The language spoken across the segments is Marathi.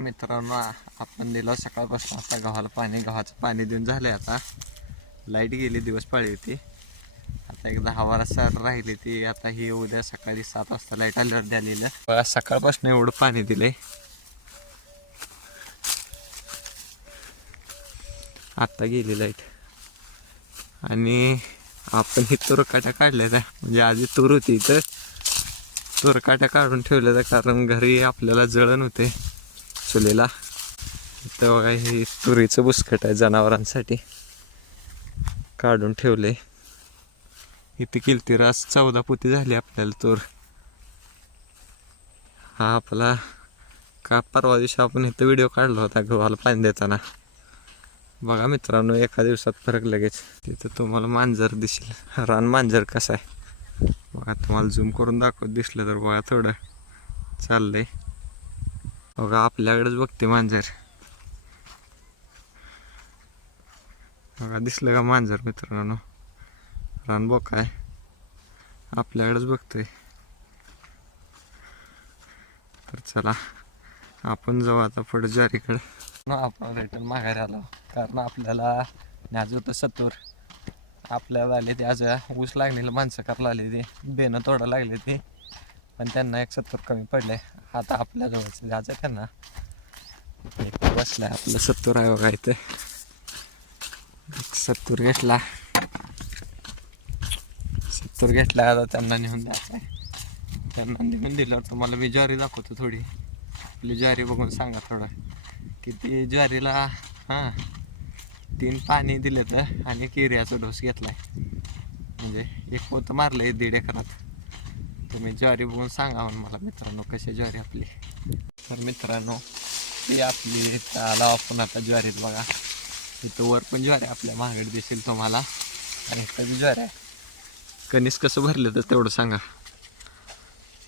मित्रांनो आपण दिलं सकाळपासून आता गव्हाला पाणी गव्हाचं पाणी देऊन झालं आता. लाइट गेली दिवस पाळी होती. आता एक दहा बारा सर राहिली ती आता ही उद्या सकाळी सात वाजता लाइट आल्यावर द्यालेलं. बघा सकाळपासून एवढं पाणी दिलंय. आत्ता गेली लाइट. आणि आपण ही तुरकाट्या काढल्या त्या. म्हणजे आधी तूर होती इथं. तुरकाट्या काढून ठेवल्या त्या कारण घरी आपल्याला जळण होते चुलीला. तेव्हा काही हे तुरीचं बुसकट आहे जनावरांसाठी. काढून ठेवले इथे किलती रास चौदा पोती झाली आपल्याला तूर. हा आपला का परवा दिवशी आपण इथं व्हिडिओ काढला होता गव्हाला पाणी देताना. बघा मित्रांनो एका दिवसात फरक लगेच. तिथं तुम्हाला मांजर दिसेल. रान मांजर कसं आहे? बघा तुम्हाला झूम करून दाखवत दिसलं तर बघा थोडं चाललंय. बघा आपल्याकडेच बघते मांजर. बघा दिसलं का मांजर मित्रांनो? रान बोका आहे. आपल्याकडेच बघतोय. तर चला आपण जाऊ आता पुढे आपण रिटर्न माघारी आलो. कारण आपल्याला न्याज होतं सत्तूर. आपल्याला आले ते आज ऊस लागलेलं माणसं करायला आले ते. बेनं तोडा लागले ते. पण त्यांना एक सत्तर कमी पडले. आता आपल्या जवळच जायचं त्यांना. बसलाय आपलं सत्तूर आहे बघा इथे. सत्तूर घेतला. सत्तूर घेतला आता त्यांना नेऊन द्यायचं आहे. त्यांना नेऊन दिल्यावर तुम्हाला मी ज्वारी दाखवतो थोडी. आपली ज्वारी बघून सांगा थोडं. किती ज्वारीला हां तीन पाणी दिले तर आणि किर्याचा डोस घेतलाय. म्हणजे एक पोतं मारलंय दीड एकरात. तुम्ही ज्वारी बघून सांगा म्हणून मला मित्रांनो कशी ज्वारी आपली. तर मित्रांनो ही आपली त्याला आपण आता ज्वारीत बघा. इथं वर पण ज्वारी आपल्या महागड दिसेल तुम्हाला. आणि इथं ज्वारी आहे. कणीस कसं भरलं तर तेवढं सांगा.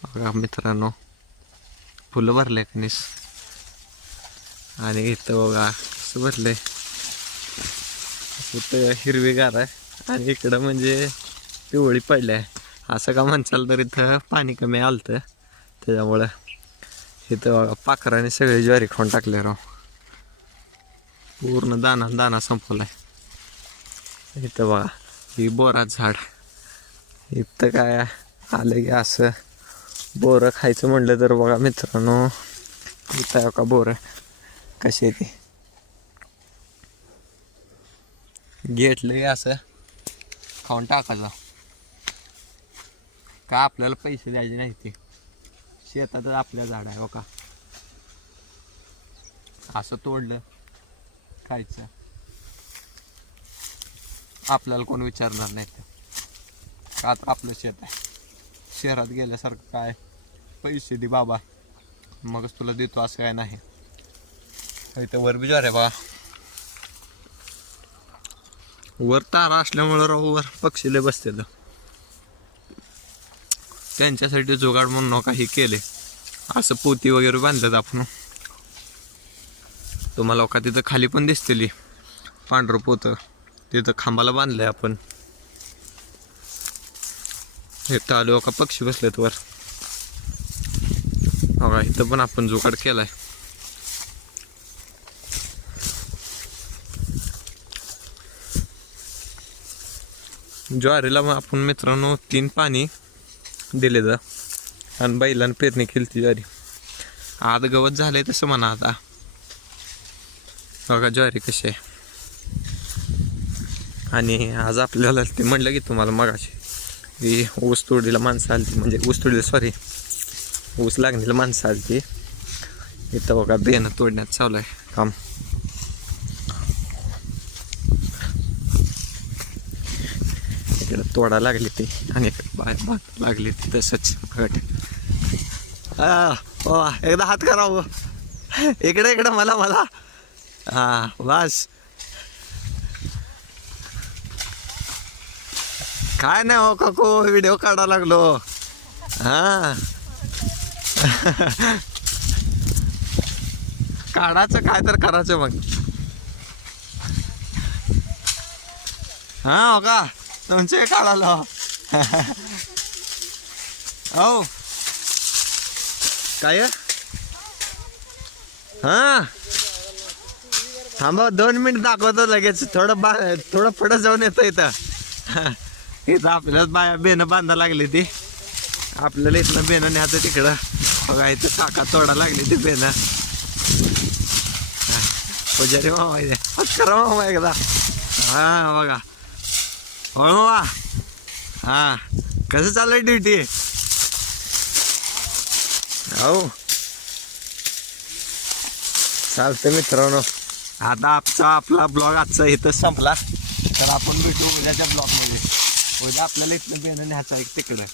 बघा मित्रांनो फुलं भरले कणीस. आणि इथं बघा कसं भरले इथं हिरवीगार आहे. आणि इकडं म्हणजे पिवळी पडल्या आहे. असं का म्हणचाल तर इथं पाणी कमी आलतं. त्याच्यामुळं इथं बघा पाखराने सगळे ज्वारी खाऊन टाकले राव. पूर्ण दाना दाना संपवलाय. इथं बघा ही बोरा झाड. इथं काय आलं की असं बोरं खायचं म्हणलं तर बघा मित्रांनो इथं का बोरं? कशी आहे ती? घेतलं की असं. खाऊन टाकायचं का आपल्याला पैसे द्यायचे नाही ते? शेतातच आपल्या झाड आहे हो का? असं तोडलं खायचं. आपल्याला कोण विचारणार नाही ते. का तर आपलं शेत आहे. शहरात गेल्यासारखं काय? पैसे दे बाबा. मगच तुला देतो असं काय नाही. इथं वर बिजार आहे बा. वर तारा असल्यामुळं राहू वर. पक्षीले बसते त्यांच्यासाठी जुगाड म्हणून काही केले. असं पोती वगैरे बांधतात आपण. तुम्हाला का तिथं खाली पण दिसतेली पांढरं पोतं. तिथं खांबाला बांधलंय आपण. हे आलो का पक्षी बसलेत वर. बघा इथं पण आपण जुगाड केलाय. ज्वारीला मग आपण मित्रांनो तीन पाणी दिले जा. आणि बैलानं पेरणी केली ती ज्वारी. आत गवत झालंय तसं म्हणा आता. बघा ज्वारी कशी आहे. आणि आज आपल्याला ते म्हणलं की तुम्हाला मगाशी की ऊस तोडीला माणसं आली म्हणजे ऊस तोडीला सॉरी ऊस लागणीला माणसं आली इथं बघा बेनं तोडण्यात चालू आहे. काम इकडे तोडा लागली ती आणि बाय बाग लागली ती तसंच घट. आ, एकदा हात करा हो. इकडे इकडे मला मला. हा बस. काय नाही हो काकू व्हिडिओ काढा लागलो. हा. काढायचं काय तर करायचं मग. हा हो का? तुमचे काढालो हो. काय हा. थांबा दोन मिनिट दाखवतो लगेच. थोडं बा थोडं पुढं जाऊन येतं इथं. इथं आपल्यालाच बाया बेनं बांधा लागली ती. आपल्याला इथलं बेनं न्यायचं तिकडं. बघा इथं काका तोडा लागली ती बेनं पुजारी मामा इथे. करा मामा एकदा. हा बघा. हो मामा. हा कसं चाललंय ड्युटी? हो चालतं मित्रांनो. आता आजचा आपला ब्लॉग आजचा इथं संपला. तर आपण भेटू उद्याच्या ब्लॉगमध्ये. उद्या आपल्याला इथलं बेनं न्यायचं आहे तिकडं